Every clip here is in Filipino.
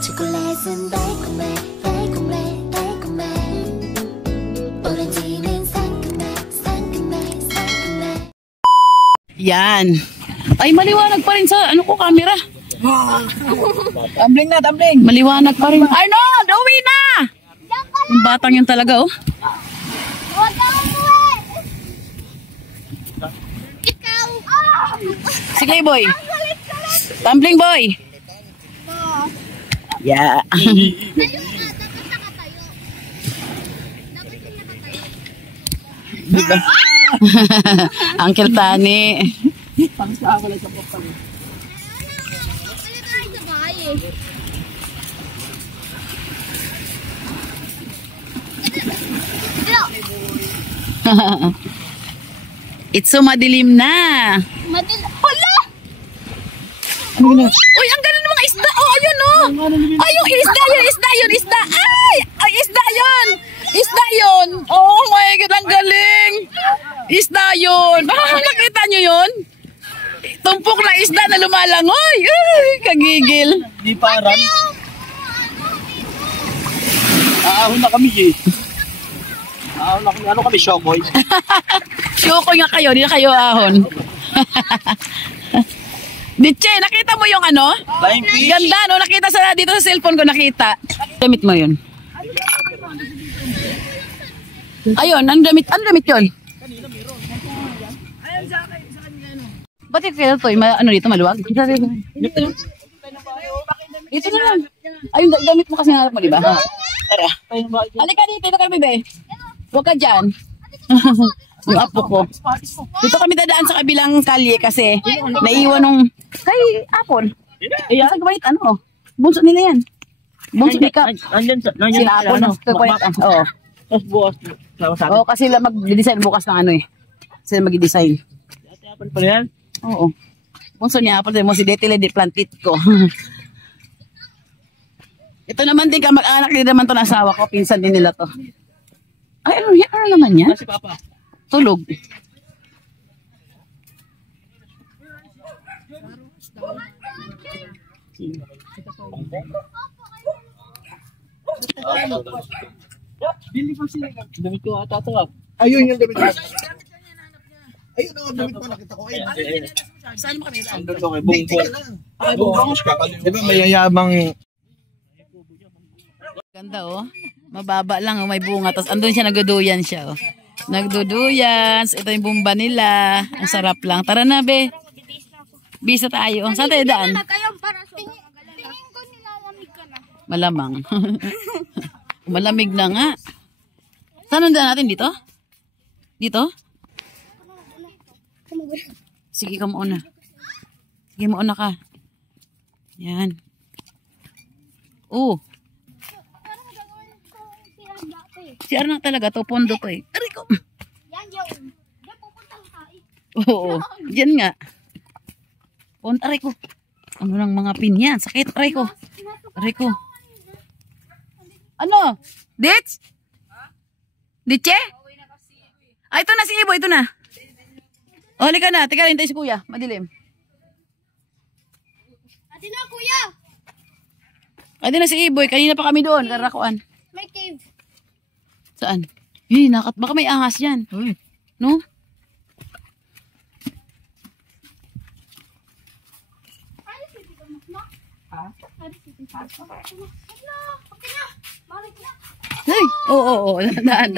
초콜릿은 달콤해 달콤해 달콤해 오렌지는 상큼해 상큼해 상큼해. Yan. Ay, maliwanag pa rin sa ano ko camera. Tumbling na, tumbling. Maliwanag pa rin. Arnold, uwi na! Yung batang yun talaga, oh. Huwag ka umuwi! Ikaw! Sige, boy. Tumbling, boy. Yeah. Tayo nga, dapat nakatayo. Dapat yung nakatayo. Diba? Uncle Tani. Pang-sawa lang sa popal. Pwede tayo sa bahay eh. It's so madilim na. Hala! Uy, ang galing ng mga isda. Oh, ayun, oh. Ay, yung isda, yun, isda. Ay, isda yun. Isda yun. Oh my God, ang galing. Isda yun. Nakita nyo yun? Tumpok na isda na lumalangoy. Ay, kagigil. Di parang. Aahon na kami eh. Aahon na kami. Ano kami, Shokoy? Shokoy nga kayo, di na kayo ahon. Ditche, nakita mo yung ano? Flying fish. Ganda, no? Nakita sa dito sa cellphone ko, nakita. Damit mo yun. Ayun, ang damit yun? Ba't yung kaya ito? Ano dito, maluwag? Dito na lang. Ayun, damit mo kasi hanap mo, di ba? Tara. Halika dito, kami, be. Huwag ka dyan. Yung apo ko. Dito kami dadaan sa kabilang kalye kasi naiiwan nung kay Apon. Sa gawait, ano? Bunso nila yan. Bunso ni Kap. Sila Apon. Oo. Oo, kasi sila mag-design bukas ng ano eh. Sila mag-design. Apon pa yan? Oo. Bunso ni Apon. Mo si Detile de Plantit ko. Ito naman din ka mag-anak din naman to ng asawa ko. Pinsan din nila to. Ay, ano naman yan? Si Papa. Tulog. Bili ko sila. Damit ko ata ito. Ayun yung damit ko. Ayun ang damit ko nakita ko. Saan mo kami? Ang doon kay Bongbong. Di ba mayayabang. Ganda oh. Mababa lang oh, may bunga. Tapos andun siya, nagduduyan siya oh. Nagduduyans. Ito yung bumba nila. Ang sarap lang. Tara na, be. Bisa tayo. Saan tayo daan? Tingin ko nilalamig ka na. Malamang. Malamig na nga. Saan ang daan natin? Dito? Dito? Sige ka mauna. Sige mauna ka. Yan. Oh. Si Arna talaga to, pondo to eh. Aray ko. Yan yung. Yan pupuntang tayo. Oo, dyan nga. Aray ko. Ano lang mga pinyan? Sakit, aray ko. Aray ko. Ano? Ditch? Ditche? Ay, ito na si Ibo, ito na. O, halika na. Teka, hintay si Kuya. Madilim. Ate na, kuya! Ay, na si Iboy. Kanina pa kami doon. Karakuan. May cave. Saan? Baka may ahas yan. No? Hey! Oo. Daan.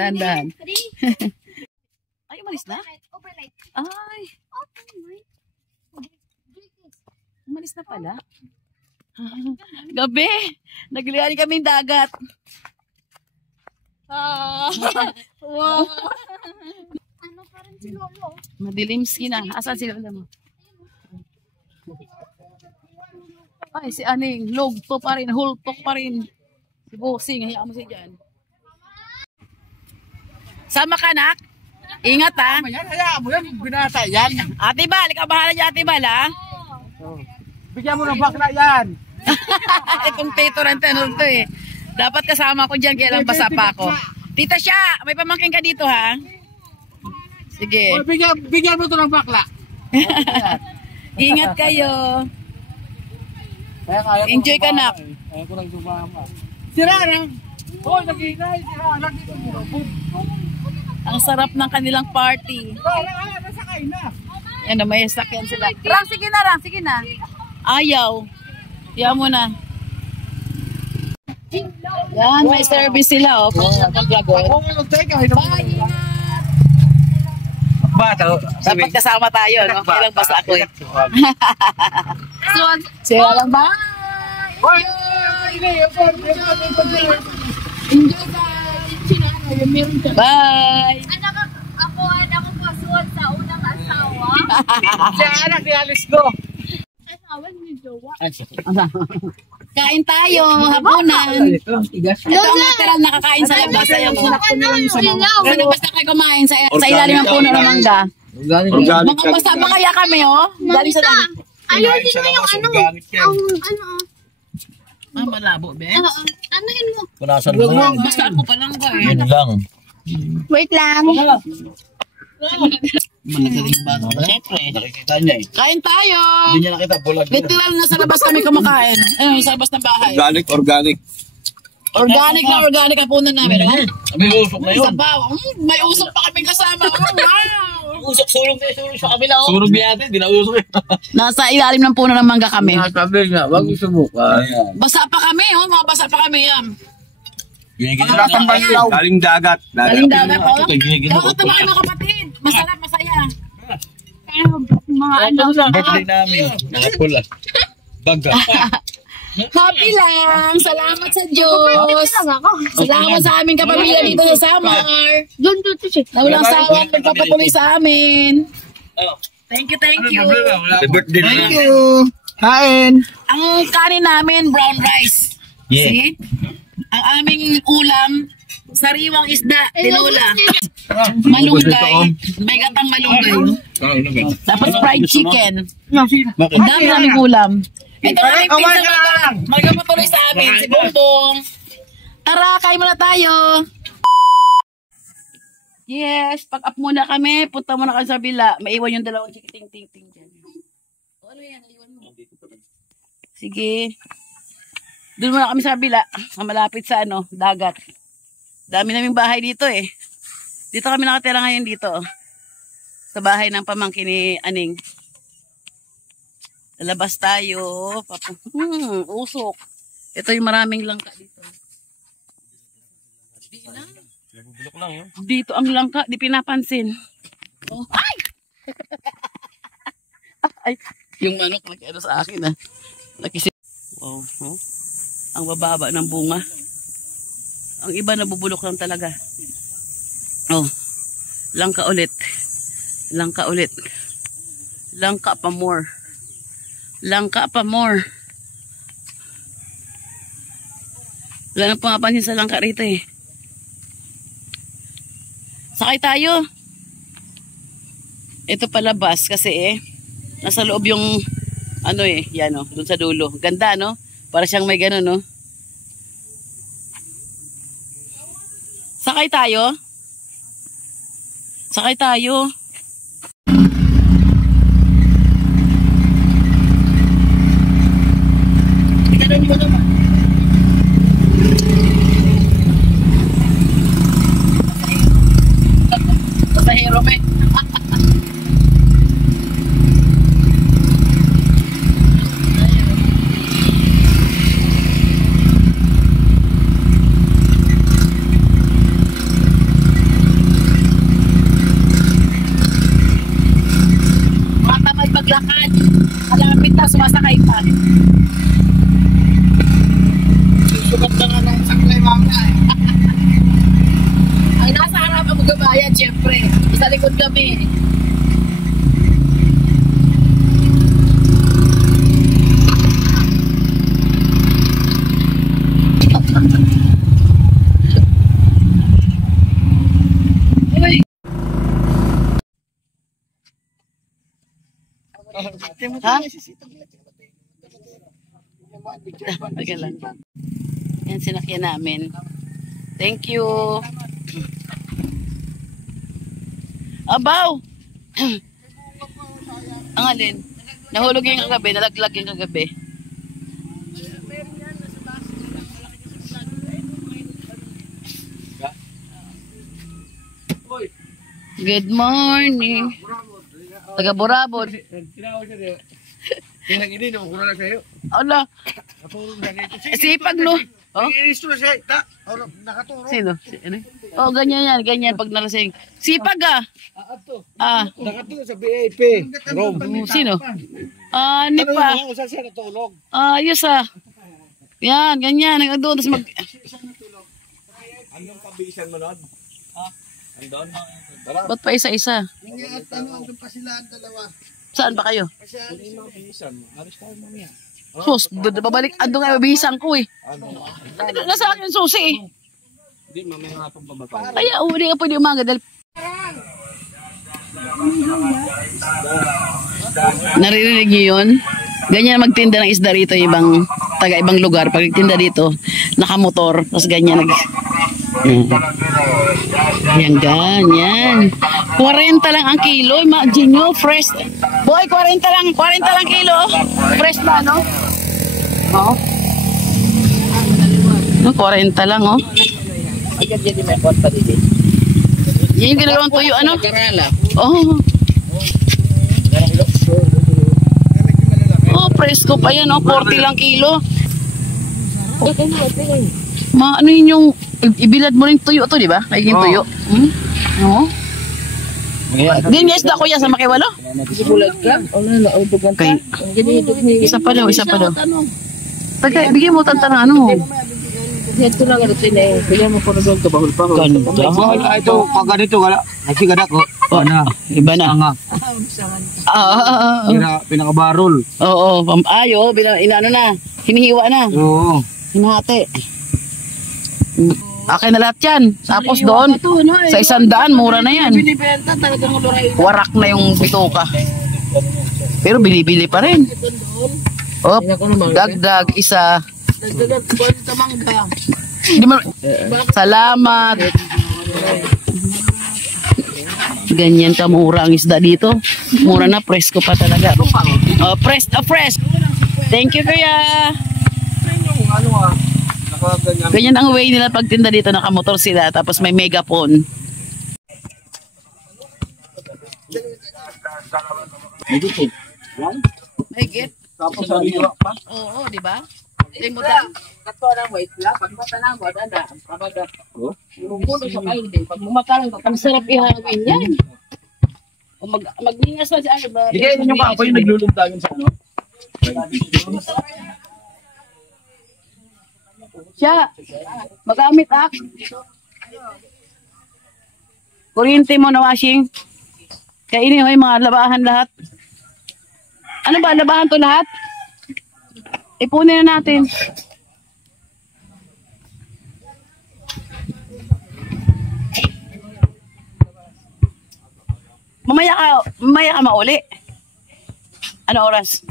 Ay, umalis na? Overnight. Ay, umalis na pala. Gabi. Naglihan kaming dagat. Wow. Ano pa rin si Lolo? Madilim skin na. Asan sila mo? Ay, si Aning. Logto pa rin. Hultok pa rin. Si Bossing. Hayaan mo siya dyan. Sama ka, nak? Ingat, ha? Hayaan mo yan. Binata yan. Ate Bal, ikaw bahala dyan, Ate Bal, ha? Bigyan mo ng bakla yan. Itong titoran tanong to eh. Dapat kasama ko dyan, kaya lang basa pa ako. Tita siya, may pamangkin ka dito, ha? Sige. Bigyan mo ito ng bakla. Ingat kayo. Enjoy ka, nak. Kaya ko lang sumama. Si Rarang! Oh, nag-iingay. Si Rarang dito. Ang sarap ng kanilang party. Rarang, nasakay na. Ano, may sakyan sila. Rang, sige na, Rang, sige na. Ayaw. Ayaw mo na. Yan, may service sila, oh. Pag-vlog. Ako nga teka. Bye, ingat. Bata. Dapat kasama tayo, no? Ilang basa ako, eh. Sige lang, bye. Bye. Ako pasuot sa unang asawa. Si anak ni Alice ko. Asawa ni Jowa. Kain tayo, hapunan. Ito ang literal nakakain sa labas. Ayaw mo. Sa labas na kayo kumain sa ilalim ng puno ng mangga. Mga basta pa kaya kami, oh. Galing sa labas. Ayusin mo yung Malabo, be. Ano yun mo? Punasan mo. Basta ako pa lang ba, eh. Yun lang. Wait lang. Siyempre, nakikita niya eh. Kain tayo. Hindi niya nakita, bulag na. Literal na sa labas kami kumakain. Ayun, sa labas ng bahay. Organic. Organic na organic ang punan namin, oh. May usok na yun. Sabaw. May usok pa kaming kasama. Oh, wow. Usok, sulong sa kabila. Sunog niya natin, di na usok eh. Nasa ilalim ng puno ng mangga kami. Sabi nga, wag subukan. Basa pa kami, oh. Mga basa pa kami, yan. Galing dagat. Galing dagat, oh. Ginigin Dapat tumakin mga kapatid. Masarap, masaya. Mga ano. Birthday namin. Nakapula. Baga. Happy lang. Salamat sa Diyos. Salamat sa aming kapamilya dito sa Samar. Doon siya. Na walang sawang nagpapatuloy sa amin. Thank you, thank you. Happy birthday. Thank you. Kain. Ang kanin namin, brown rice. Yeah. See? Ang aming ulam, sariwang isda, tinola. Malunggay. May gatang malunggay. Tapos fried chicken. Ang dami naming ulam. Ito ang aming pinsan magpapatuloy sa amin, si Bongbong. Tara, kain muna tayo. Yes, pag-up muna kami, punta muna kami sa bila. Maiwan yung dalawang chikiting-ting-ting dyan. Ano yan? Iwan mo. Sige. Doon muna kami sa bila, malapit sa dagat. Dami naming bahay dito eh. Dito kami nakatira ngayon dito. Sa bahay ng pamangkin ni Aning. Lalabas tayo. Usok. Ito yung maraming langka dito. Dito ang langka, di pinapansin. Oh. Ay! Ay! Yung manok nag-ano sa akin ah. Nakisip. Wow. Oh. Ang bababa ng bunga. Ang iba nabubulok lang talaga. Oh. Langka ulit. Langka ulit. Langka pa more. Langka pa more. Wala na pangapansin sa langka rito eh. Sakay tayo. Ito palabas kasi nasa loob yung yan dun sa dulo. Ganda no? Para siyang may gano'n no? Sakay tayo. Sakay tayo. Ganun mo naman. Pasahero may. Maglakad. Malapit na, sumasakay pa. Susukat na nga ng saklay mamaya eh. Ang nasa harap ang magabayan, syempre. Sa likod kami. Ha? Teka lang. Yan sinakyan namin. Thank you. Abaw! Ang alin? Nahulog yung kagabi, nalaglag yung kagabi. Good morning. Taga Borabon. Tinawag siya niya. Tingnan ini, nakukuha na sa'yo. Ala, Natulog na nito. sipag no. Oh, Inisto na siya. Nakaturo. sino? Oh, ganyan yan, ganyan pag nalasing. Sipag ah. Nakaturo sa BAP. Sino? Ah, Nipa. Ano saan siya natulog? Ayos ah. Yan, ganyan. Doon, tapos mag... Anong pabisan mo nun? Andon? Ba't pa isa-isa? Andun pa sila ang dalawa. Saan ba kayo? Kasi ano pabisan mo? Alis tayo mamaya. Sus, babalik. Ando nga, mabihisan ko eh. Nasa akin susi eh. Hindi, mamaya nga pang bababa. Kaya uli ka pwede umaga dahil... Naririnig niyo yun? Ganyan magtinda ng isda rito ibang taga-ibang lugar. Pag nagtinda dito, nakamotor, tapos ganyan nag... Yan, ganyan. 40 lang ang kilo. Imagine nyo, fresh. Boy, 40 lang kilo. Fresh na, no? Oo. 40 lang, oh. Agad yan may pot pa dito. Yan yung ginagawang tuyo, ano? Oh. Oh, presko pa yan, oh. 40 lang kilo. Ano yun yung... Ibilad mo rin tuyo to, di ba? Naging tuyo. Oo. Din yes da kuya sa makiwalo? Bulag ka? Okay. Isa pa daw. Taga, bigyan mo tanta ng ano. Ito na ganito na bigyan mo po na doon kabahol pa. Ito, pag ganito, nagsigadak ko. Iba na. Pinakabarol. Oo, ayo, inaano na. Hinihiwa na. Oo. Hinahati. Akin na lahat yan. Tapos doon, sa 100, mura na yan. Warak na yung bituka. Pero binibili pa rin. Op, dagdag isa. Salamat. Ganyan kamura ang isda dito. Mura na, presko pa talaga. Fresh. Thank you, kuya. Ganyan ang way nila pagtinda dito, nakamotor sila tapos may megaphone. May git? Tapos sa iyo pa? Oo, di ba? Limutan. Kato na mo itla, pag matanang mo, ada, kabaga. Puno sa kain din. Pag mumakalang ka, Ang sarap ihangin yan. O magningas na si ano ba? Hindi kayo ninyo ka ako yung naglulundagan sa ano? Siya, magamit kuryente mo na washing. Kaya ini hoy mga labahan lahat. Ano ba, labahan to lahat? Ipunin na natin. Mamaya ka mauli. Ano oras?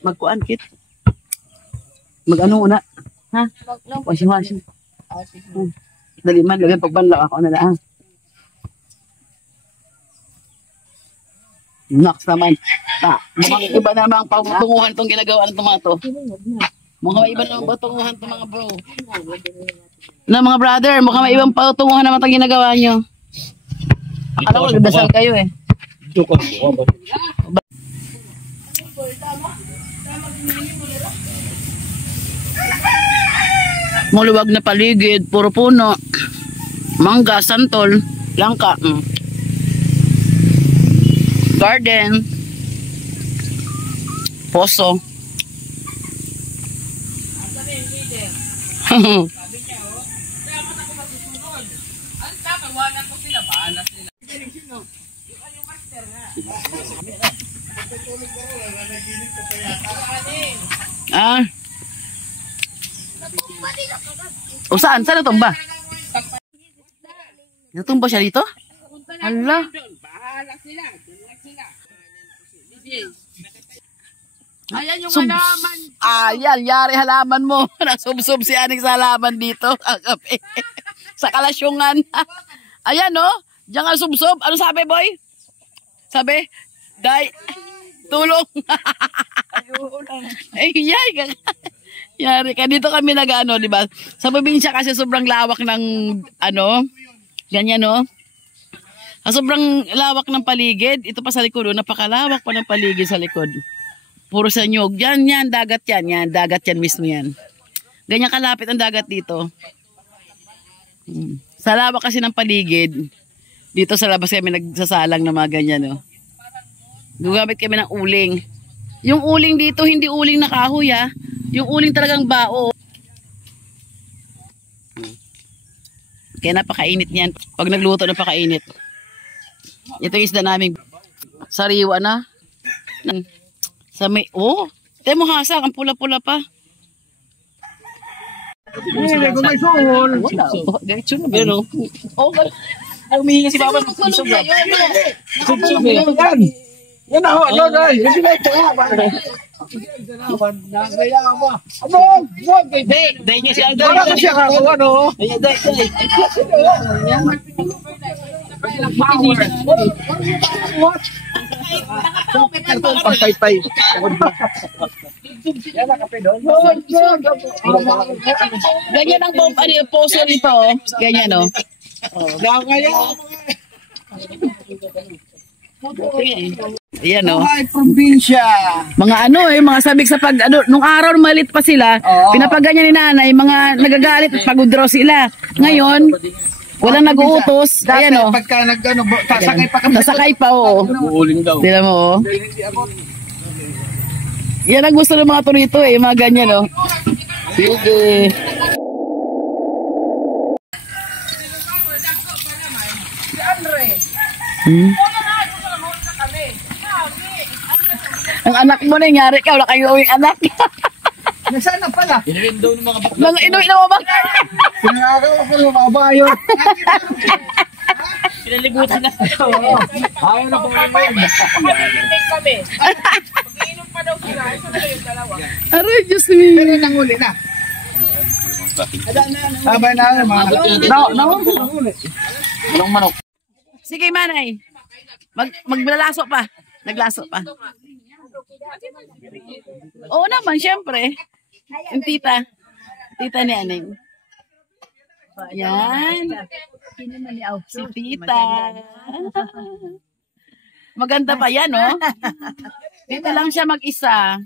Magkuan kit. Mag-ano una? Ha? Washing. Dali man, lagyan pagbanlaw ako na lang. Naks naman. Mukhang iba namang pagtunguhan itong ginagawa ng tomato. Mukhang iba namang pagtunguhan itong mga bro. Na mga brother, mukhang may ibang pagtunguhan naman itong ginagawa nyo. Akala ko nagdasal kayo eh. Maluwag na paligid, puro puno. Mangga, santol, langka. Garden. Poso. O saan? Saan natumba? Natumba siya dito? Hala. Ayan yung halaman. Ayan, yari halaman mo. Nasubsob si Aning sa halaman dito. Sa kalasyungan. Ayan, no? Diyan ka subsob. Ano sabi, boy? Sabi? Day. Tulong. Ay, yay. Yari ka. Dito kami nag-ano, di ba? Sa probinsya kasi sobrang lawak ng, ano, ganyan, no? Sobrang lawak ng paligid. Ito pa sa likod, napakalawak pa ng paligid sa likod. Puro sa nyog. Yan, dagat yan. Yan, dagat yan mismo yan. Ganyan kalapit ang dagat dito. Sa lawak kasi ng paligid, dito sa labas kami nagsasalang ng mga ganyan. No? Gugamit kami ng uling. Yung uling dito, hindi uling na kahoy ha. Yung uling talagang bao. Kaya napakainit niyan. Pag nagluto, napakainit. Ito yung isda namin. Sariwa na. Sa may, oh, tayo mo hasang, ang pula-pula pa. Hindi ko may suhol. Wala. Diretso na ba? Pero, oh, humihinga si Papa. Susog na. Yan. Yan ako. Yan ay. Hindi na ito. Nagaya mo. Ano? Dahil niya siya. Wala ka siya ako. Ano? Pagpaypay. Yan ang kape doon. Ganyan ang poso nito. Ganyan, no? Nakakaya. Ayan, no? Ay, probinsya. Mga mga sabik sa nung araw malit pa sila, pinapaganyan ni nanay, mga nagagalit, pagod raw sila. Ngayon, walang nag-uutos. Ayan, no? Pagka sasakay pa kami. Sasakay pa, oo. Uuling daw. Tila mo, oh. Yan ang gusto ng mga turito, mga ganyan, no? Sige. Ang anak mo na, nyari ka, wala kayo uwing anak. Nasaan na pala? Inirin daw ng mga bakla. Mga inuwi na mo ba? Pinakagawa ko yung mga bayo. Pinalibutan na. Ayaw na po yun. Aray, Diyos me. Pero nanguli na. Sabay na mga. Walang manok. Sige, manay. Maglalaso pa. Naglaso pa. Oo naman, syempre. Yung tita. Tita ni Aneng. Yan. Si tita. Maganda pa yan, oh. Dito lang siya mag-isa.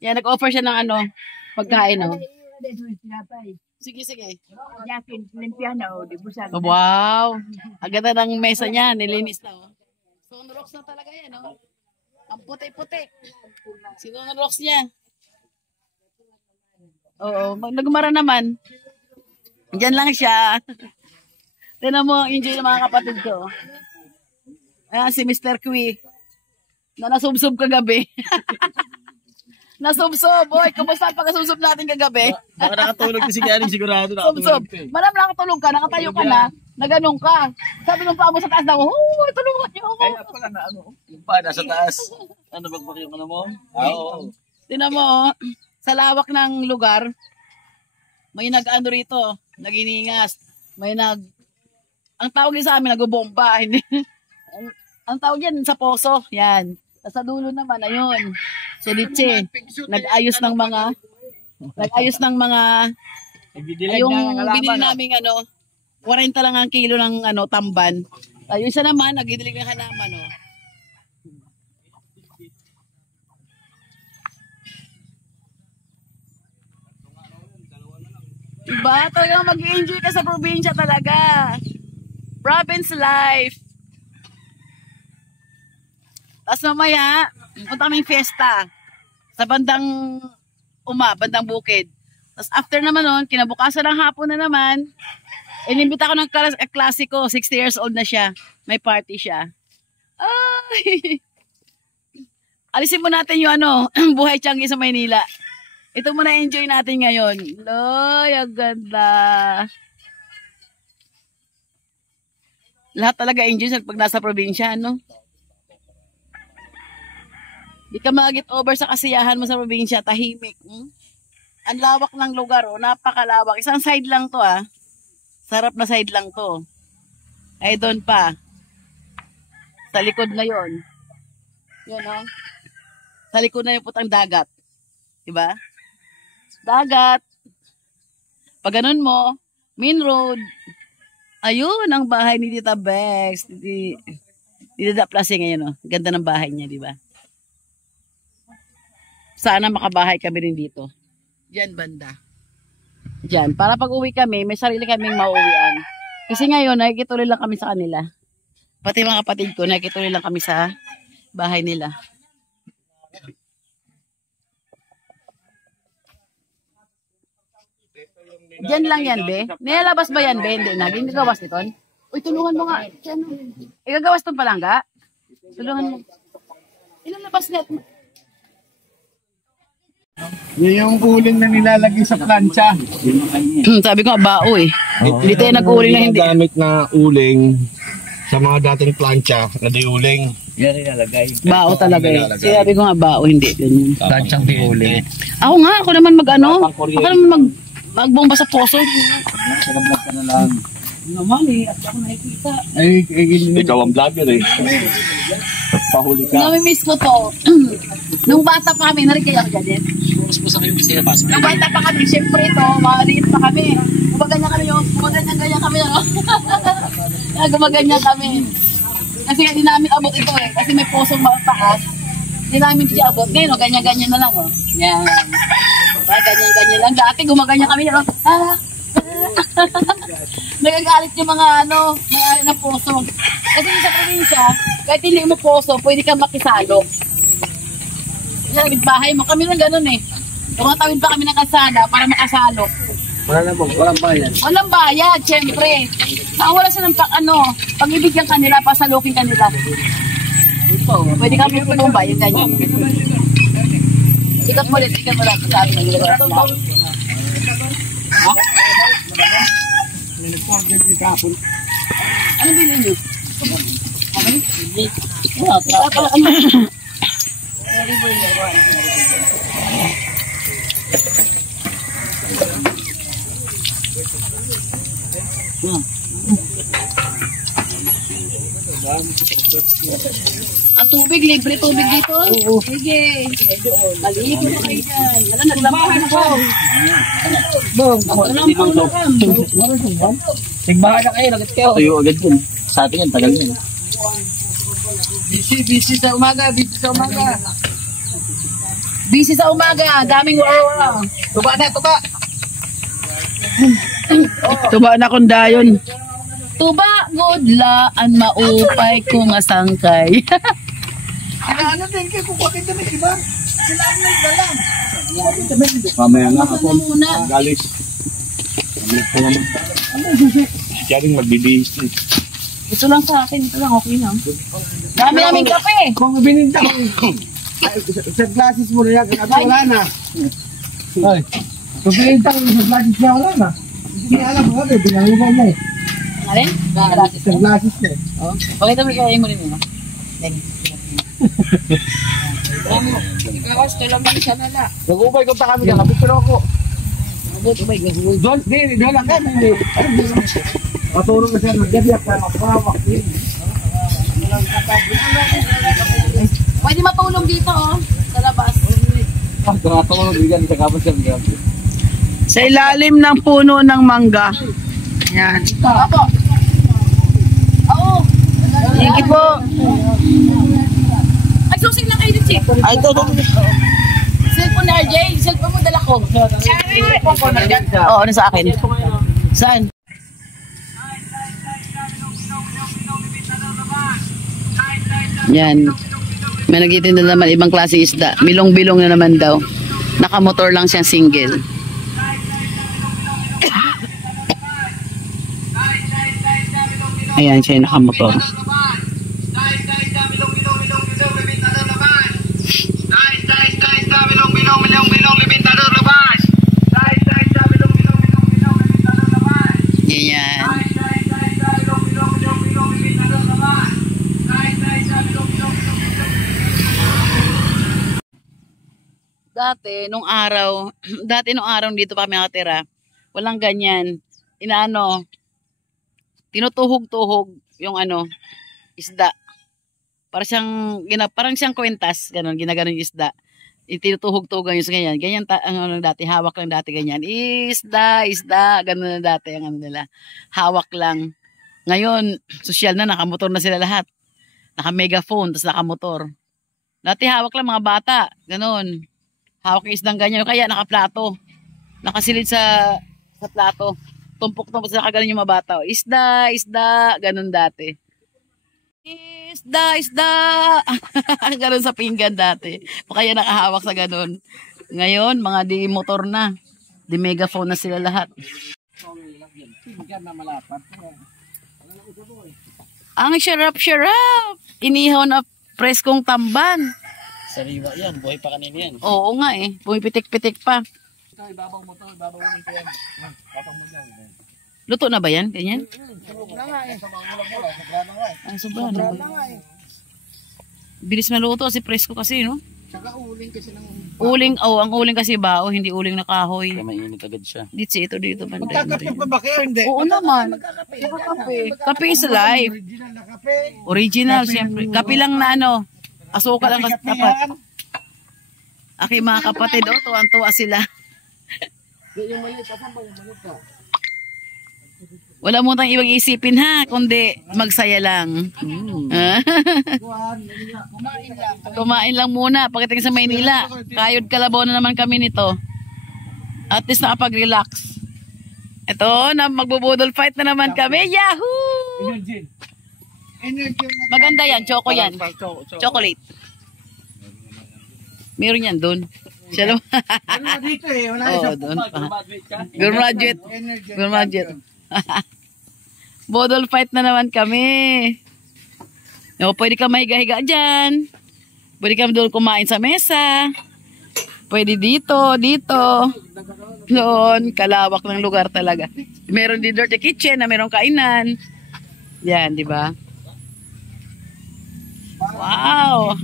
Yan, nag-offer siya ng pagkain, oh. Sige, sige. Oh, wow. Ang ganda ng mesa niya. Nilinis na, oh. Sunrocks na talaga yan, oh. Ang puti-puti. Sinunrocks niya. Oo, nagmara naman. Diyan lang siya. Tignan mo, enjoy ng mga kapatid ko. Ayan, si Mr. Kui. Na nasubsob kagabi. Nasubsob. Boy, kumusta ang pagkasubsob natin kagabi? Baka nakatulog na si Galing, sigurado Subsob. nakatulog ka eh. Malam nakatulog ka, nakatayo ka na, naganong ka. Sabi nung paa mo sa taas daw, tulungan niyo ako. Kaya pala na Yung pa, nasa taas. Ano, bagbak yung mo? Oo. Tinan mo, sa lawak ng lugar, may rito, naginingas. Ang tawag yun sa amin, nagbobomba. Hindi. Ang tawag yan sa poso, yan. Sa dulo naman, ayun. Ceviche. Nag-ayos ng mga yung binili naming 40 lang ang kilo ng tamban. Yung isa naman, nagidilig ng halaman, oh. Diba? Talagang mag-enjoy ka sa probinsya talaga. Province life. Tapos mamaya, punta kaming fiesta sa bandang bandang bukid. Tapos after naman nun, kinabukasan ng hapon na naman, inimbita ko ng klase ko, 60 years old na siya. May party siya. Ay! Alisin mo natin yung buhay tiyanggi sa Maynila. Ito muna enjoy natin ngayon. Loy, ang ganda. Lahat talaga enjoy pag nasa probinsya, Di ka mag-get over sa kasiyahan mo sa probinsya, tahimik. Ang lawak ng lugar, napakalawak. Isang side lang to, Sarap na side lang to. Ay, doon pa. Sa likod na yon. Yun, Sa likod na yung putang dagat. Diba? Dagat. Pag ganun mo, main road. Ayun, ang bahay ni Tita Bex. Tita Plase ngayon, oh. Ganda ng bahay niya, di ba? Sana makabahay kami rin dito. Diyan banda. Diyan. Para pag uwi kami, may sarili kaming mauuwian. Kasi ngayon, nakikituloy lang kami sa kanila. Pati mga kapatid ko, nakikituloy lang kami sa bahay nila. Diyan lang yan, be. Nilalabas ba yan, be? Hindi na. Hindi gawas nito. Uy, tulungan mo nga. Igagawas tong palangga. Tulungan mo. Ilalabas na. Yan yung uling na nilalagay sa plancha. Sabi ko, bao eh. Hindi tayo nag-uling na hindi. Gamit na uling sa mga dating plancha na di uling. Yan nilalagay. Bao talaga eh. Sabi ko nga, bao, hindi. Ganyan. Planchang di uling. Ako nga, ako naman mag-ano. Ako naman magbomba sa poso. Nakablog ka na lang. Naman eh, at ako nakikita. Ay, ikaw ang vlogger eh. Pahuli ka. Nami-miss ko to. Nung bata pa kami, narin kayo ako dyan. Nung bata pa kami, syempre ito, maliit pa kami. Gumaganyan kami yung, gumaganyan kami. Gumaganyan kami. Kasi hindi namin abot ito eh. Kasi may posong taas. Hindi namin siya abot. Ngayon, ganyan-ganyan na lang. Oh. Yan. Ganyan-ganyan lang. Dati gumaganyan kami. Nagagalit yung mga mga na poso. Kasi sa probinsya, kahit hindi mo poso, pwede kang makisalo. Yan, bahay mo. Kami lang ganun eh. Tumatawid pa kami ng kalsada para makasalo. Walang bayad. Walang bayad, syempre. Wala silang pag-ibigyan kanila, pasalukin kanila. Pwede kami pumumba, yung ganyan. Sikat mo ulit, sabi ng gilagawa ko. Anong bilhin nyo? Ang tubig, libre tubig dito? Oo. Sige. Maligo na kayo dyan. Wala, naglampahan ako. Sigbahan na kayo, lagat kayo. Tuyo agad yun. Sa atin yan, tagal yun. Busy sa umaga, busy sa umaga. Busy sa umaga, daming wala. Tuba na, tuba. Tuba na kung dayon. Tuba, gudlaan, maupay kung asangkay. Ano din kayo, kukuha kita ng iba. Sila ang nagdalang. Mamaya nga ako. Galis. Siyaring magbibihis. Ito lang sa akin, ito lang, okay na. Dami namin kape. Kung bininta ko, sa glasses mo na yan, wala na. Ay, kung bininta ko sa glasses niya, wala na. Hindi niya alam ko, binangunan na eh. Alin? Sa glasses niya. Oh, pakita mo kaya mo rin yun. Ikawas, tulang mo siya nala. Nag-ubay ko pa kami ka, kapitulo ako. Doon lang ka. Matulong na siya, naggabiyak ka, mapawak din. Pwede matulong dito, oh, sa labas. Matulong, bigyan sa kapag siya. Sa ilalim ng puno ng mangga. Yan. Apo. Oo. Sige po. Ay, susig na kayo dito, Chico. Ay, ito. Cellphone na, RJ. Cellphone mo dala ko. Oo, ano sa akin? Saan? Yan. May nagtitinda naman ibang klase isda. Bilong-bilong na naman daw. Nakamotor lang siyang single. Ayan siya yung nakamotor. Yan. Dati nung araw dito pa kami nakatira, walang ganyan. Tinutuhog-tuhog yung isda. Parang siyang kwentas, ganun, ginaganon yung isda. Tinutuhog-tuhog yung ganyan. Ganyan dati, hawak lang dati ganyan. Isda, ganun na dati ang nila. Hawak lang. Ngayon, social na, nakamotor na sila lahat. Naka-megaphone, tapos nakamotor. Dati hawak lang mga bata, ganon. Hawak yung isdang ganyan, kaya nakaplato. Nakasilid sa plato. Tumpok-tumpok sa kaganon yung mga bata. Isda, isda, ganon dati. Isda, isda. Ganon sa pinggan dati. Kaya nakahawak sa ganon. Ngayon, mga di motor na. Di megaphone na sila lahat. Ang syarap-syarap. Inihaw na preskong tamban. Sariwa yan, buhay pa kanina yan. Oo nga eh. Pumipitik-pitik pa. Ito, ibabaw mo to, ibabaw mo ito yan. Tapang mo lang. Luto na ba yan? Ganyan? Sunog na nga eh. Sa mga ulam-ulam, sobra na nga eh. Ang sobra Sobra na. na nga eh. Bilis maluto kasi presko kasi, no? Saka uling kasi ng... Uling, ang uling kasi bao, hindi uling na kahoy. Kaya mainit agad siya. Dito, banda. Magkakape pa ba kayo? Hindi. Oo naman. Magkakape. Kape is life. Original na kape. Original, siyempre. Kape lang na ano. Asukal ang Kape tapat. yan. Aking mga kapatid, tuwan-tuwa sila. Yung maliit, asan ba yung maliit ka? Wala mo tang ibang isipin ha, kundi magsaya lang. Kumain lang muna, pagdating sa Maynila. Kayod kalabaw na naman kami nito. At least nakapag-relax. Ito, magbubudol fight na naman kami. Yahoo! Energy. Maganda yan, choco yan. Chocolate. Meron yan doon. Siya lang. Ano dito eh, wala Oo, isang doon pa. Energy. Graduate. Bodol fight na naman kami. O, pwede ka mahiga-higa dyan. Pwede ka doon kumain sa mesa. Pwede dito. Doon, kalawak ng lugar talaga. Meron din dirty kitchen na merong kainan. Yan, di ba? Wow!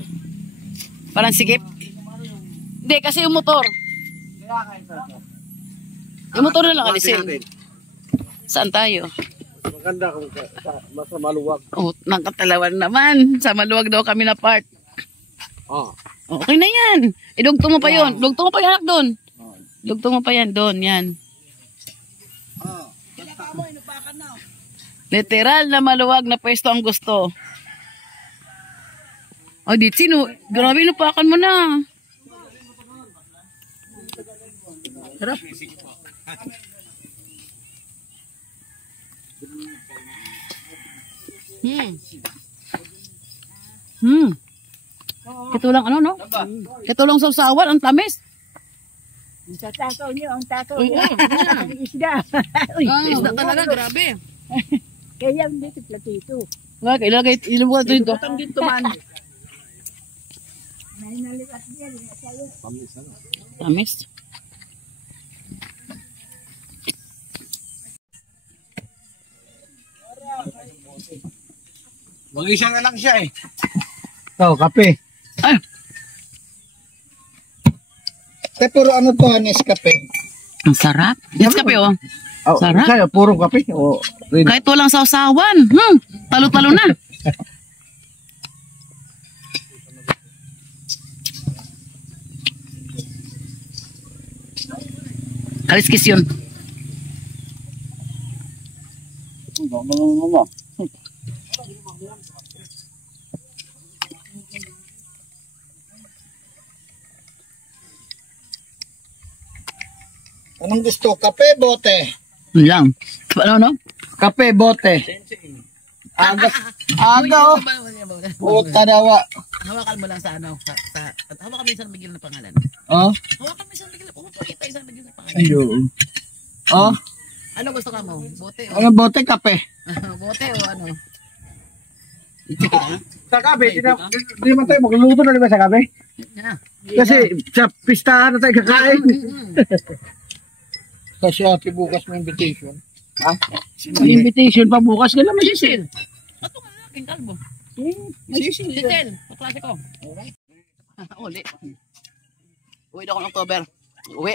Parang sikip. Hindi, kasi yung motor. Yung motor na lang alisin. Saan tayo? Maganda kung mas maluwag. Oh, nakatalawan naman. Sa maluwag daw kami na part. Oh. Okay na yan. Idugtong mo pa yun. Dugtong mo pa yan doon. Dugtong mo pa yan doon. Yan. Literal na maluwag na pwesto ang gusto. Oh, dito sino? Grabe, lupakan mo na. Sarap. Katulang ano, no? Katulang sausawan, ang tamis. Sa takaw niyo, ang takaw niyo. Isda. Uy, Isda talaga, grabe. kaya hindi ito platito. Nga, ilagay, ilagay dito. Dito man. Tamis. Mag-isa na lang siya eh. Ito, kape. Ay, Puro ano to, Nescafe? ang sarap. Yes, kape, oh. Oh, Sarap. Kaya, puro kape. Oh, Kahit walang sausawan. Talo-talo na. Kaliskis yun. Anong gusto? Kape, bote? Yun lang. Ano, no? Kape, bote. Aga, oh. Puta dawa. Hawakan mo lang sa ano. Hawakan mo isang bigil na pangalan. Oh? Hawakan mo isang bigil. Pakita isang bigil na pangalan. Ayun. Oh? Ano gusto ka mo? Bote o? Ano bote, kape? Bote o ano? Sa kape, di man tayo magluluto na diba sa kape? Yeah. Kasi sa pistahan na tayo kakain. Kasi ate bukas may invitation. Ha? May invitation pa bukas ka naman sisil. Ito nga lang, king kalbo. Sisil. Paklase ko. Uli. Uwi na ako ng October. Uwi.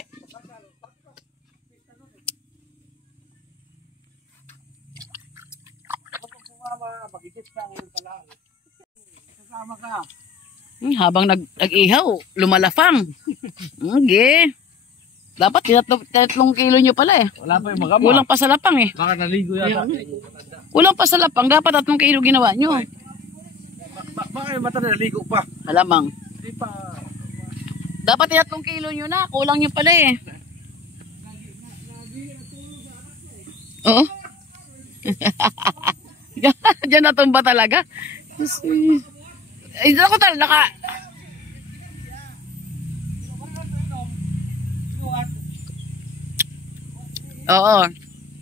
Kasama ka. Habang nag-ihaw, lumalafang. Okay. Dapat 3 kilo nyo pala eh. Wala pa yung magama. Kulang pa sa lapang eh. Baka naligo yata. Kulang pa sa lapang. Dapat 3 kilo ginawa nyo. Baka yung mata naligo pa. Alamang. Hindi pa. Dapat 3 kilo nyo na. Kulang nyo pala eh. Oo. Diyan natumba talaga. Ay, ako talaga. Oo.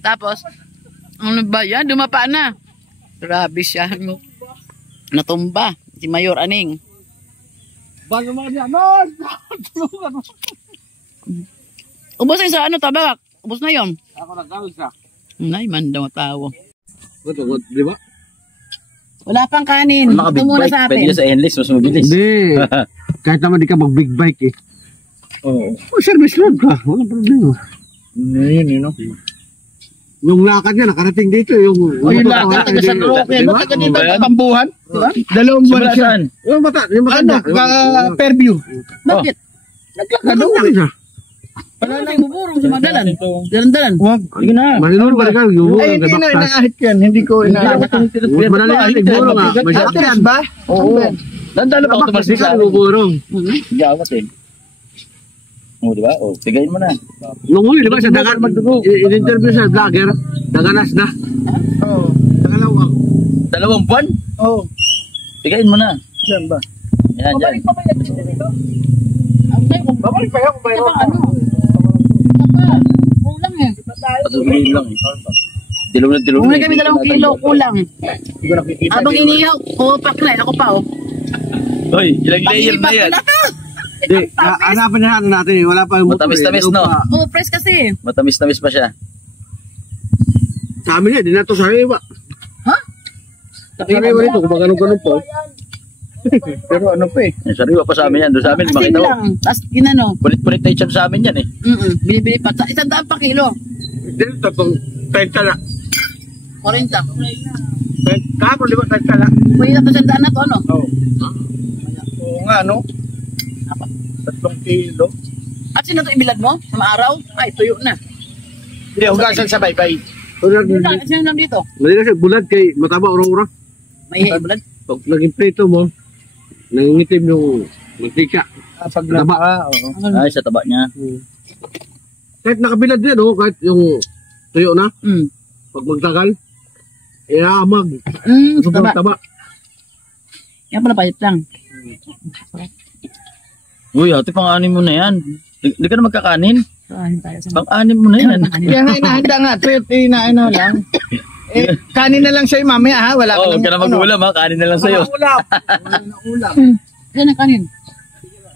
Tapos, ano ba yan? Dumapa na. Grabe siya. Natumba. Si Mayor Aning. Bago mga niya. No! Tulungan mo. Ubos na sa ano, tabak. Ubos na yon. Ako nagkawin ka. Nay, man daw tawo. Good, di ba? Wala pang kanin. Ito muna sa atin. Pwede sa endless, mas mabilis. Hindi. Kahit naman di ka mag-big bike eh. Oo. Oh, service load ka. Walang problema. Yun, no? Yung lakad niya, nakarating dito. Yung lakad, taga San Roque. Ano, taga dito, Tambuhan? Dalawang buwan Simula siya. saan? Yung mata, yung maganda. Fairview. Bakit? Naglakad doon siya. Wala na ibuburong sa Magalan. Dalan-dalan. Wag. Sige na. Malinor ba ikaw? Ay, hindi na inaahit yan. Hindi ko inaahit. Madali na siguro nga. Masakyan ba? Oo. Dandalo pa ito masika. Buburong. Gawat eh. Oo, di ba? O, tigayin mo na. Nung huli, di ba, sa dagat, in-interview sa vlogger, daganas na. Oo. Dagalawang. 2 buwan? Oo. Tigayin mo na. Saan ba? Yan, dyan. Babalik pa yan kung mayroon. Kulang eh. Patuloyin lang. Dilong na dilong. Kung kami 2 kilo, kulang. Habang inihaw, pupak na eh. Ako pa oh. Hoy, ilang layer na yan. Hindi, hanapin na natin. Wala pa yung motor. Matamis-tamis, no? Oh, press kasi. Matamis-tamis pa siya. Sa amin yan, di na ito sariwa. Ha? Sariwa nito, kung ganun-ganun po. Pero ano pa eh. Yan, sariwa pa sa amin yan. Doon sa amin, Asin makita mo. lang. Tapos ginano. Kulit-kulit na yung sa amin yan eh. Bili-bili pa. 100 pa kilo. Dito, itong 30 na. 40. Kahapon, di ba, 30 na? Pwede na 100 na to, ano? Oo. Oo nga, no? 3 kilo. At sino ito ibilad mo? Sa araw? Ay, tuyo na. Hindi, hugasan sa baybay. Sino lang dito? Mali kasi bulad kay mataba ura-ura. May ibilad? Pag naging prito mo, nangingitim yung mantika. Pag taba. Ay, sa taba niya. Kahit nakabilad yan, oh, kahit yung tuyo na, pag magtagal, iamag. Taba. Taba. Yan pala payat lang. Uy, ate, pang-anim mo na yan. Hindi ka na magkakanin. Kain tayo sa Pang-anim mo na yan. Kaya nga inahanda nga, tuyot, inaano lang. Kanin na lang sa'yo mamaya ha, wala Oo, huwag ka na mag-ulam ha. Kanin na lang sa'yo. Ulam. Ulam. Yan ang kanin.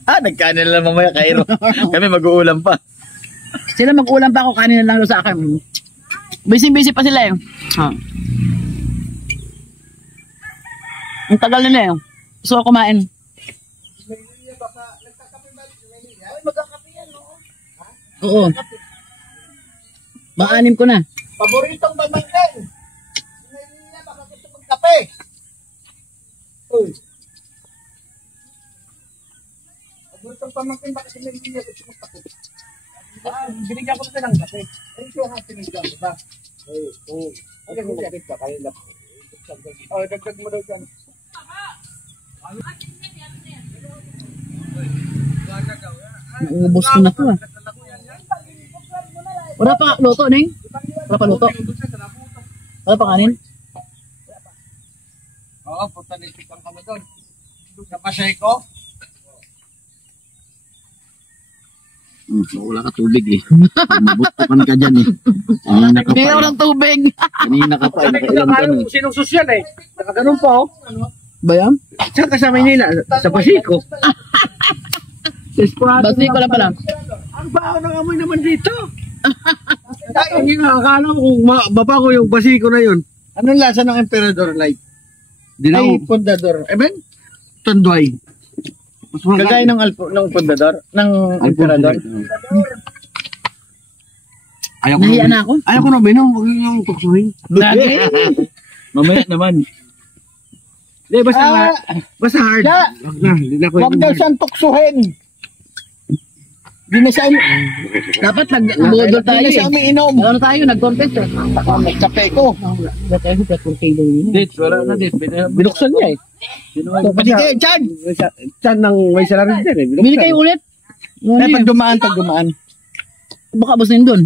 Nagkanin na lang mamaya, Cairo. Kami mag-uulam pa. Sila mag-ulam pa ako, kanin na lang doon sa akin. Busy-busy pa sila eh. Ha. Ang tagal nila eh. Gusto ko kumain. Oo. Maanim ko na. Paboritong pamangkin. Sinay baka gusto magkape. Uy. Paboritong pamangkin baka sinay gusto magkape. Binigyan ko na ng kape. Ay, siya nga pinigyan, diba? Oo. Ay, nagkakit ka, kaya lang. Dagdag mo daw dyan. Naubos ko na to ah. Wala pa luto, Ning? Wala pa luto? Wala pa kanin? Oo, punta nilipan kami doon. Sa pasay ko. Wala ka tubig eh. Mabutukan ka dyan eh. Kanina ka pa Ngayon eh. ng tubig. Kanina ka pa eh. Nakailan ka eh. Sinong sosyal eh. Nakaganon pa oh. Ba yan? Saan ka sa Maynila? Sa Pasiko. Basi ko lang pala. Ang baho ng amoy naman dito. Hindi nga, akala mo kung baba ko yung Pasiko na yun. Anong lasa ng Emperador Light? Ay, Pundador. Eh ben? Tanduay. Kagaya ng Pundador? Ng Emperador? Ayaw ko Nahiya na ako. Ayaw ko na binom. Huwag yung tuksuhin. Mamaya naman. Hindi, basta hard. Siya! Huwag na, hindi na ko Huwag daw siyang tuksuhin. Di na siya, dapat nag-budol tayo Hindi na siya umiinom. Ano tayo, nag-contest eh. Nagkape ko. Date, wala na date. Binuksan niya eh. Pati kayo, Chan! Chan ng may salarin din eh. Bili kayo ulit. Eh, pag dumaan. Baka bus na yun doon.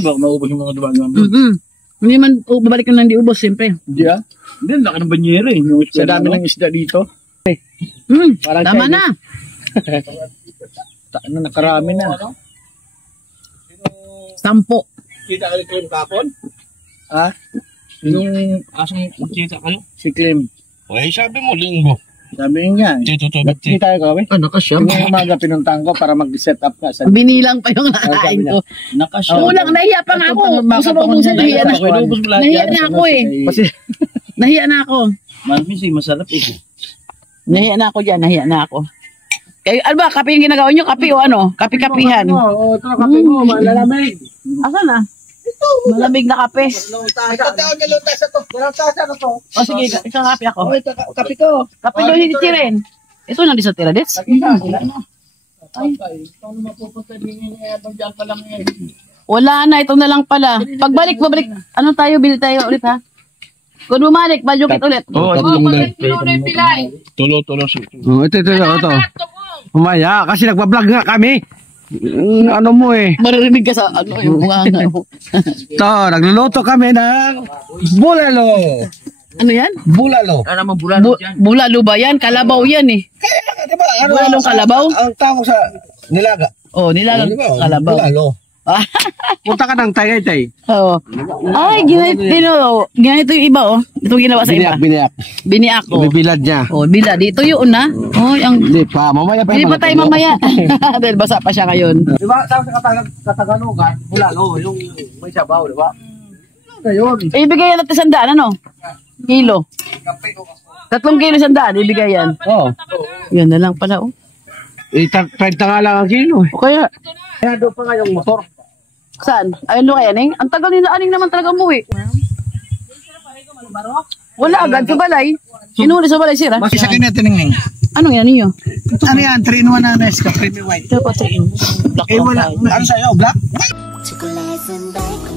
Baka maubos yung mga dumaan naman. Hindi man, babalik ko lang di ubos, siyempre. Hindi ah. Hindi, laki ng banyere. Sa dami ng isda dito. Parang Tama Chinese. na. Nakarami na. 10. Kita ka rin kapon? Ha? Yung asang kita kayo? Si Clem. Okay, sabi mo, linggo. Sabi niya. Hindi tayo kami. Nakasya. Yung umaga pinuntahan ko para mag-set up nga. Binilang pa yung nakain ko. Nakasya. Kulang, nahiya pa nga ako. Gusto mo kung saan nahiya na. Nahiya na ako eh. Kasi Nahiya na ako. Malmis eh, masarap eh. Nahiya na ako dyan, nahiya na ako. Kayo, ano ba, kape yung ginagawa nyo? Kape o ano? Kape-kapihan. Oo, ito kape mo, malalamig. Asan na? Malamig na kape. Dalawang tasa to. Dalawang tasa na to. O sige, isang kape ako. Oh, ito, kape ko. Kape doon hindi tirin. Ito lang di sa tira, Dits. Wala na, ito na lang pala. Pagbalik, ano tayo, bili tayo ulit ha? Kung bumalik, budget ulit. Oo, tulo. Ito. Umaya, kasi nagbablog nga kami. Ano mo eh. Maririnig ka sa ano, yung bunganga mo. Ito, nagluluto kami ng bulalo. Ano yan? Bulalo. Ano naman bulalo dyan? Bulalo ba yan? Kalabaw yan eh. Diba, Bulalong kalabaw? Ang tawag sa nilaga. Oh, nilagang Diba, kalabaw. bulalo. Punta ka ng Tagaytay. Oo. Ay, ganito yung iba oh. Ito ginawa sa iba. Biniyak. Biniak ko. Bibilad niya. Oh, bila. Dito yun na. Oh, yung... Hindi pa, mamaya pa. Hindi pa tayo mamaya. Dahil basa pa siya ngayon. Diba, tawag sa Katagalogan, bulalo, yung may sabaw, diba? Ayun. Ibigay yan natin 100, ano? Kilo. 3 kilo 100, ibigay yan. Oo. Yan na lang pala, oh. 30 nga lang ang kilo. O kaya, Kaya doon pa nga yung motor. saan? Ayun lo kaya, Ning? Ang tagal nila, aning naman talaga umuwi. Wala agad sa balay. Inuuli sa balay, sira. Isa kayo na tinigning. Anong yan ninyo? Ano yan? 3-in-1 na Nesca Premium White. Ito pa 3 in. Black Eh wala, ano sa'yo? Black? Chocolate and bacon,